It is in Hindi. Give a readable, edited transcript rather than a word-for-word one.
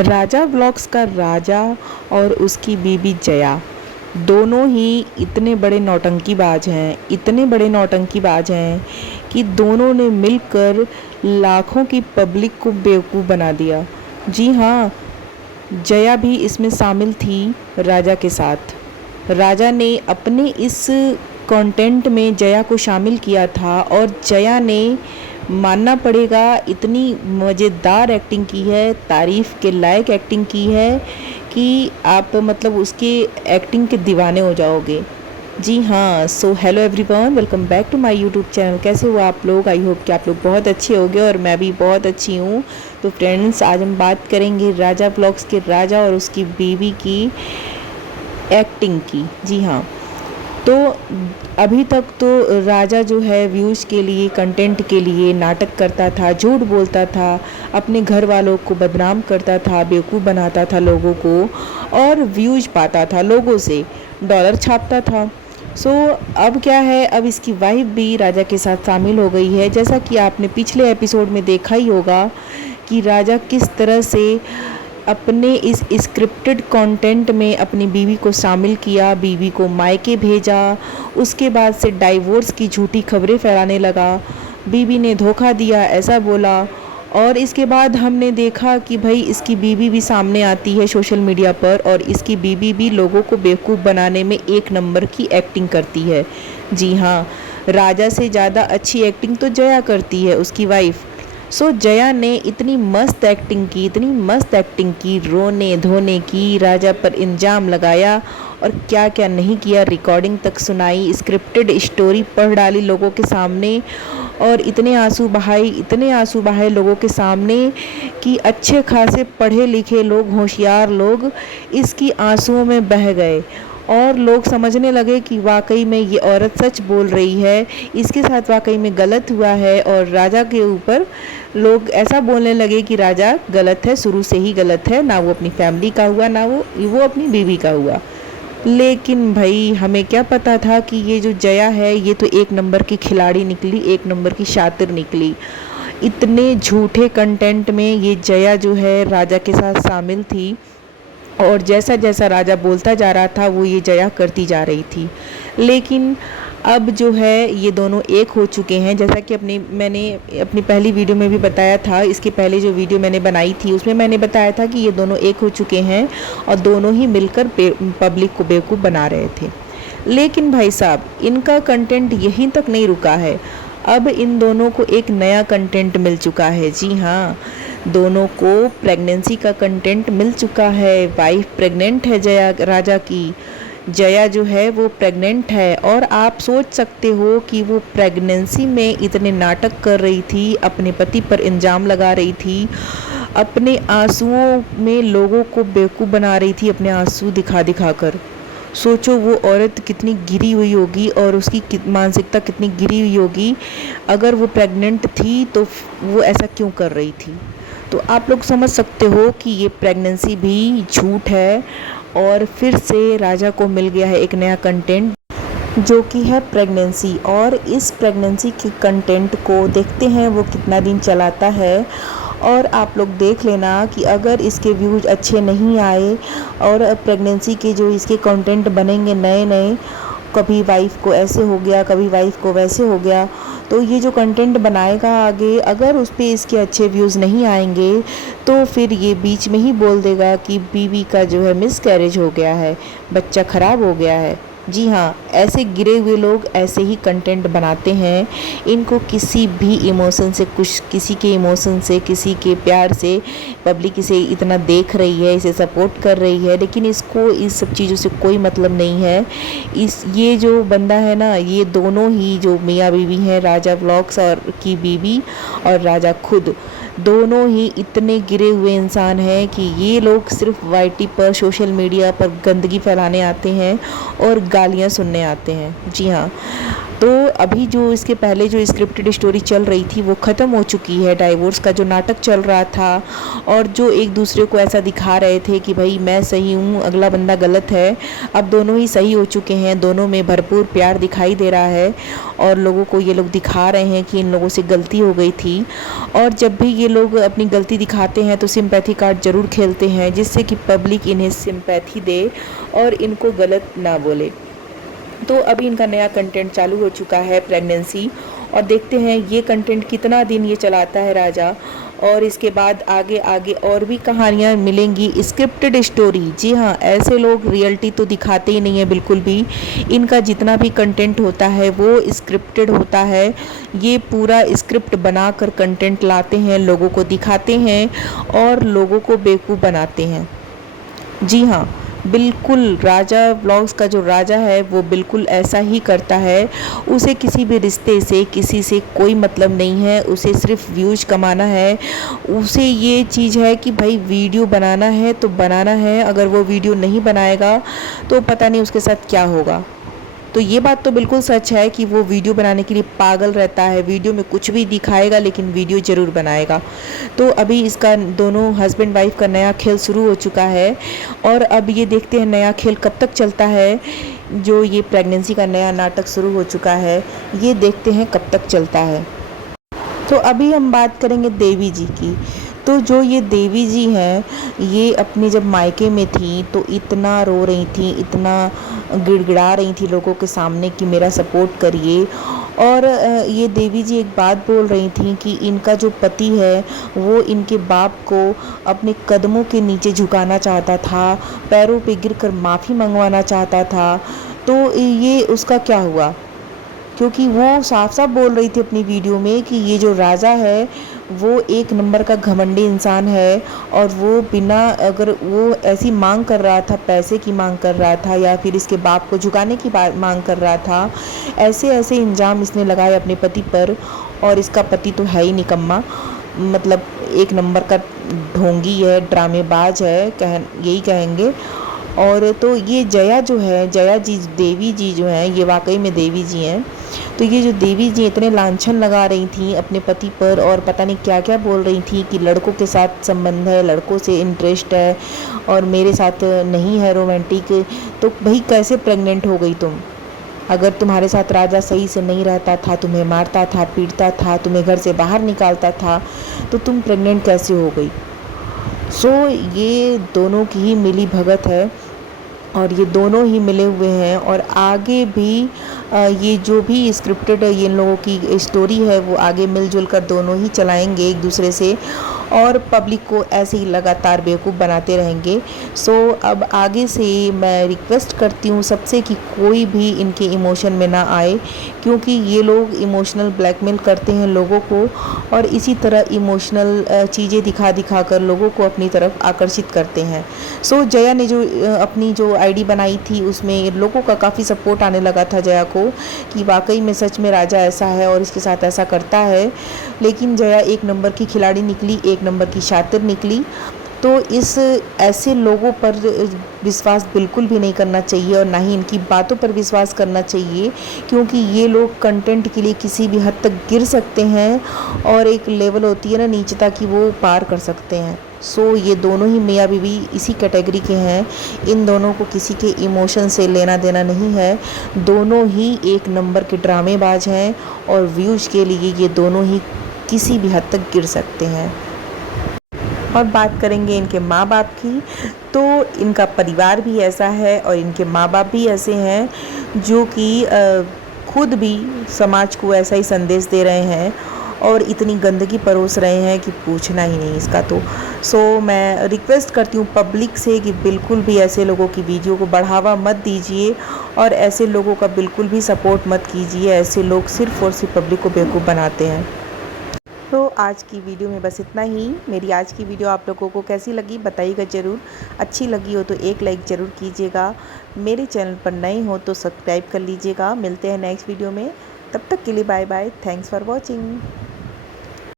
राजा व्लॉग्स का राजा और उसकी बीबी जया दोनों ही इतने बड़े नौटंकीबाज हैं, इतने बड़े नौटंकीबाज हैं कि दोनों ने मिलकर लाखों की पब्लिक को बेवकूफ़ बना दिया। जी हाँ, जया भी इसमें शामिल थी राजा के साथ। राजा ने अपने इस कंटेंट में जया को शामिल किया था और जया ने मानना पड़ेगा इतनी मज़ेदार एक्टिंग की है, तारीफ़ के लायक एक्टिंग की है कि आप मतलब उसके एक्टिंग के दीवाने हो जाओगे। जी हाँ, so hello everyone, welcome back to my YouTube channel. कैसे हो आप लोग? आई होप कि आप लोग बहुत अच्छे होंगे और मैं भी बहुत अच्छी हूँ। तो फ्रेंड्स, आज हम बात करेंगे राजा व्लॉग्स के राजा और उसकी बीवी की एक्टिंग की। जी हाँ, तो अभी तक तो राजा जो है व्यूज़ के लिए, कंटेंट के लिए नाटक करता था, झूठ बोलता था, अपने घर वालों को बदनाम करता था, बेवकूफ़ बनाता था लोगों को और व्यूज़ पाता था, लोगों से डॉलर छापता था। सो अब क्या है, अब इसकी वाइफ भी राजा के साथ शामिल हो गई है। जैसा कि आपने पिछले एपिसोड में देखा ही होगा कि राजा किस तरह से अपने इस स्क्रिप्टेड कंटेंट में अपनी बीवी को शामिल किया, बीवी को मायके भेजा, उसके बाद से डाइवोर्स की झूठी खबरें फैलाने लगा, बीवी ने धोखा दिया ऐसा बोला। और इसके बाद हमने देखा कि भाई इसकी बीवी भी सामने आती है सोशल मीडिया पर और इसकी बीवी भी लोगों को बेवकूफ़ बनाने में एक नंबर की एक्टिंग करती है। जी हाँ, राजा से ज़्यादा अच्छी एक्टिंग तो जया करती है, उसकी वाइफ। सो जया ने इतनी मस्त एक्टिंग की, इतनी मस्त एक्टिंग की, रोने धोने की, राजा पर इल्ज़ाम लगाया और क्या क्या नहीं किया, रिकॉर्डिंग तक सुनाई, स्क्रिप्टेड स्टोरी पढ़ डाली लोगों के सामने और इतने आंसू बहाए, इतने आंसू बहाए लोगों के सामने कि अच्छे खासे पढ़े लिखे लोग, होशियार लोग इसकी आंसुओं में बह गए और लोग समझने लगे कि वाकई में ये औरत सच बोल रही है, इसके साथ वाकई में गलत हुआ है। और राजा के ऊपर लोग ऐसा बोलने लगे कि राजा गलत है, शुरू से ही गलत है, ना वो अपनी फैमिली का हुआ, ना वो अपनी बीवी का हुआ। लेकिन भाई हमें क्या पता था कि ये जो जया है ये तो एक नंबर की खिलाड़ी निकली, एक नंबर की शातिर निकली। इतने झूठे कंटेंट में ये जया जो है राजा के साथ शामिल थी और जैसा जैसा राजा बोलता जा रहा था वो ये जया करती जा रही थी। लेकिन अब जो है ये दोनों एक हो चुके हैं। जैसा कि मैंने अपनी पहली वीडियो में भी बताया था, इसके पहले जो वीडियो मैंने बनाई थी उसमें मैंने बताया था कि ये दोनों एक हो चुके हैं और दोनों ही मिलकर पब्लिक को बेवकूफ़ बना रहे थे। लेकिन भाई साहब, इनका कंटेंट यहीं तक नहीं रुका है, अब इन दोनों को एक नया कंटेंट मिल चुका है। जी हाँ, दोनों को प्रेगनेंसी का कंटेंट मिल चुका है। वाइफ प्रेग्नेंट है जया, राजा की। जया जो है वो प्रेग्नेंट है और आप सोच सकते हो कि वो प्रेगनेंसी में इतने नाटक कर रही थी, अपने पति पर इल्ज़ाम लगा रही थी, अपने आंसुओं में लोगों को बेवकूफ़ बना रही थी, अपने आंसू दिखा दिखा कर। सोचो वो औरत कितनी गिरी हुई होगी और उसकी मानसिकता कितनी गिरी हुई होगी। अगर वो प्रेग्नेंट थी तो वो ऐसा क्यों कर रही थी? तो आप लोग समझ सकते हो कि ये प्रेगनेंसी भी झूठ है और फिर से राजा को मिल गया है एक नया कंटेंट जो कि है प्रेगनेंसी। और इस प्रेगनेंसी के कंटेंट को देखते हैं वो कितना दिन चलाता है। और आप लोग देख लेना कि अगर इसके व्यूज़ अच्छे नहीं आए और प्रेगनेंसी के जो इसके कंटेंट बनेंगे नए नए, कभी वाइफ को ऐसे हो गया, कभी वाइफ को वैसे हो गया, तो ये जो कंटेंट बनाएगा आगे, अगर उस पर इसके अच्छे व्यूज़ नहीं आएंगे तो फिर ये बीच में ही बोल देगा कि बीवी का जो है मिसकैरेज हो गया है, बच्चा ख़राब हो गया है। जी हाँ, ऐसे गिरे हुए लोग ऐसे ही कंटेंट बनाते हैं। इनको किसी भी इमोशन से, कुछ किसी के इमोशन से, किसी के प्यार से पब्लिक इसे इतना देख रही है, इसे सपोर्ट कर रही है, लेकिन इसको इस सब चीज़ों से कोई मतलब नहीं है। ये जो बंदा है ना, ये दोनों ही जो मियाँ बीवी हैं, राजा व्लॉग्स और की बीवी और राजा खुद, दोनों ही इतने गिरे हुए इंसान हैं कि ये लोग सिर्फ वाईटी पर, सोशल मीडिया पर गंदगी फैलाने आते हैं और गालियाँ सुनने आते हैं। जी हाँ, तो अभी जो इसके पहले जो स्क्रिप्टेड स्टोरी चल रही थी वो ख़त्म हो चुकी है। डाइवोर्स का जो नाटक चल रहा था और जो एक दूसरे को ऐसा दिखा रहे थे कि भाई मैं सही हूँ, अगला बंदा गलत है, अब दोनों ही सही हो चुके हैं। दोनों में भरपूर प्यार दिखाई दे रहा है और लोगों को ये लोग दिखा रहे हैं कि इन लोगों से गलती हो गई थी। और जब भी ये लोग अपनी गलती दिखाते हैं तो सिंपैथी कार्ड ज़रूर खेलते हैं, जिससे कि पब्लिक इन्हें सिंपैथी दे और इनको गलत ना बोले। तो अभी इनका नया कंटेंट चालू हो चुका है, प्रेगनेंसी, और देखते हैं ये कंटेंट कितना दिन ये चलाता है राजा। और इसके बाद आगे आगे और भी कहानियाँ मिलेंगी, स्क्रिप्टेड स्टोरी। जी हाँ, ऐसे लोग रियलिटी तो दिखाते ही नहीं है बिल्कुल भी। इनका जितना भी कंटेंट होता है वो स्क्रिप्टेड होता है। ये पूरा स्क्रिप्ट बनाकर कंटेंट लाते हैं, लोगों को दिखाते हैं और लोगों को बेवकूफ़ बनाते हैं। जी हाँ, बिल्कुल राजा व्लॉग्स का जो राजा है वो बिल्कुल ऐसा ही करता है। उसे किसी भी रिश्ते से, किसी से कोई मतलब नहीं है, उसे सिर्फ व्यूज कमाना है। उसे ये चीज़ है कि भाई वीडियो बनाना है तो बनाना है, अगर वो वीडियो नहीं बनाएगा तो पता नहीं उसके साथ क्या होगा। तो ये बात तो बिल्कुल सच है कि वो वीडियो बनाने के लिए पागल रहता है। वीडियो में कुछ भी दिखाएगा लेकिन वीडियो ज़रूर बनाएगा। तो अभी इसका दोनों हस्बैंड वाइफ का नया खेल शुरू हो चुका है और अब ये देखते हैं नया खेल कब तक चलता है। जो ये प्रेगनेंसी का नया नाटक शुरू हो चुका है, ये देखते हैं कब तक चलता है। तो अभी हम बात करेंगे देवी जी की। तो जो ये देवी जी हैं, ये अपने जब मायके में थी तो इतना रो रही थी, इतना गिड़गिड़ा रही थी लोगों के सामने कि मेरा सपोर्ट करिए। और ये देवी जी एक बात बोल रही थी कि इनका जो पति है वो इनके बाप को अपने कदमों के नीचे झुकाना चाहता था, पैरों पे गिरकर माफ़ी मंगवाना चाहता था। तो ये उसका क्या हुआ? क्योंकि वो साफ साफ बोल रही थी अपनी वीडियो में कि ये जो राजा है वो एक नंबर का घमंडी इंसान है और वो बिना, अगर वो ऐसी मांग कर रहा था, पैसे की मांग कर रहा था या फिर इसके बाप को झुकाने की मांग कर रहा था, ऐसे ऐसे इल्ज़ाम इसने लगाए अपने पति पर। और इसका पति तो है ही निकम्मा, मतलब एक नंबर का ढोंगी है, ड्रामेबाज है, यही कहेंगे। और तो ये जया जो है, जया जी, देवी जी जो हैं, ये वाकई में देवी जी हैं। तो ये जो देवी जी इतने लांछन लगा रही थी अपने पति पर और पता नहीं क्या क्या बोल रही थी कि लड़कों के साथ संबंध है, लड़कों से इंटरेस्ट है और मेरे साथ नहीं है रोमांटिक। तो भाई कैसे प्रेग्नेंट हो गई तुम? अगर तुम्हारे साथ राजा सही से नहीं रहता था, तुम्हें मारता था, पीटता था, तुम्हें घर से बाहर निकालता था, तो तुम प्रेग्नेंट कैसे हो गई? ये दोनों की ही मिली भगत है और ये दोनों ही मिले हुए हैं। और आगे भी ये जो भी स्क्रिप्टेड ये इन लोगों की स्टोरी है वो आगे मिलजुल कर दोनों ही चलाएंगे एक दूसरे से और पब्लिक को ऐसे ही लगातार बेवकूफ़ बनाते रहेंगे। अब आगे से मैं रिक्वेस्ट करती हूँ सबसे कि कोई भी इनके इमोशन में ना आए, क्योंकि ये लोग इमोशनल ब्लैकमेल करते हैं लोगों को और इसी तरह इमोशनल चीज़ें दिखा दिखा कर लोगों को अपनी तरफ आकर्षित करते हैं। जया ने जो अपनी जो आईडी बनाई थी उसमें लोगों का काफ़ी सपोर्ट आने लगा था जया को कि वाकई में सच में राजा ऐसा है और इसके साथ ऐसा करता है। लेकिन जया एक नंबर की खिलाड़ी निकली, एक नंबर की शातिर निकली। तो इस ऐसे लोगों पर विश्वास बिल्कुल भी नहीं करना चाहिए और ना ही इनकी बातों पर विश्वास करना चाहिए, क्योंकि ये लोग कंटेंट के लिए किसी भी हद तक गिर सकते हैं और एक लेवल होती है ना नीचता की, वो पार कर सकते हैं। ये दोनों ही मियाँ बीवी इसी कैटेगरी के हैं। इन दोनों को किसी के इमोशन से लेना देना नहीं है। दोनों ही एक नंबर के ड्रामेबाज हैं और व्यूज़ के लिए ये दोनों ही किसी भी हद तक गिर सकते हैं। और बात करेंगे इनके माँ बाप की, तो इनका परिवार भी ऐसा है और इनके माँ बाप भी ऐसे हैं जो कि खुद भी समाज को ऐसा ही संदेश दे रहे हैं और इतनी गंदगी परोस रहे हैं कि पूछना ही नहीं इसका। मैं रिक्वेस्ट करती हूँ पब्लिक से कि बिल्कुल भी ऐसे लोगों की वीडियो को बढ़ावा मत दीजिए और ऐसे लोगों का बिल्कुल भी सपोर्ट मत कीजिए। ऐसे लोग सिर्फ़ और सिर्फ पब्लिक को बेवकूफ़ बनाते हैं। तो आज की वीडियो में बस इतना ही। मेरी आज की वीडियो आप लोगों को कैसी लगी बताइएगा ज़रूर। अच्छी लगी हो तो एक लाइक ज़रूर कीजिएगा। मेरे चैनल पर नए हो तो सब्सक्राइब कर लीजिएगा। मिलते हैं नेक्स्ट वीडियो में, तब तक के लिए bye bye. Thanks for watching.